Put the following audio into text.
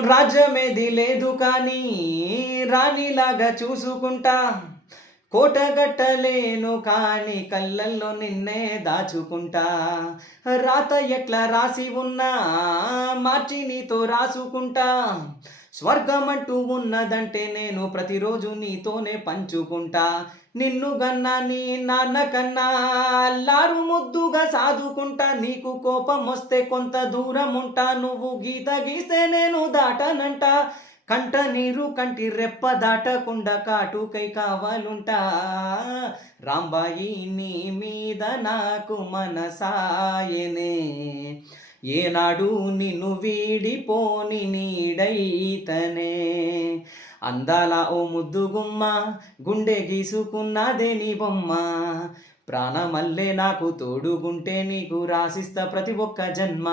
రాజ్యమేది లేదు కానీ రాణిలాగా చూసుకుంటా. కోటగట్టలేను కానీ కళ్ళల్లో నిన్నే దాచుకుంటా. రాత ఎట్లా రాసి ఉన్నా మార్చి నీతో రాసుకుంటా. స్వర్గమంటూ ఉన్నదంటే నేను ప్రతిరోజు నీతోనే పంచుకుంటా. నిన్ను గన్నా నీ నాన్న కన్నా అల్లారు ముద్దుగా సాదుకుంటా. నీకు కోపం వస్తే కొంత దూరం ఉంటా. నువ్వు గీత గీస్తే నేను దాటనంట. కంట నీరు కంటి రెప్ప దాటకుండా కాటుకై కావాలుంటా. రాంబాయి నీ మీద నాకు మనసాయనే. ఏనాడు నిన్ను వీడిపోని నీడైతనే. అందాల ఓ ముద్దు గుమ్మ గుండె గీసుకున్నదే నీ బొమ్మ. ప్రాణమల్లే నాకు తోడుగుంటే నీకు రాసిస్తా ప్రతి ఒక్క జన్మ.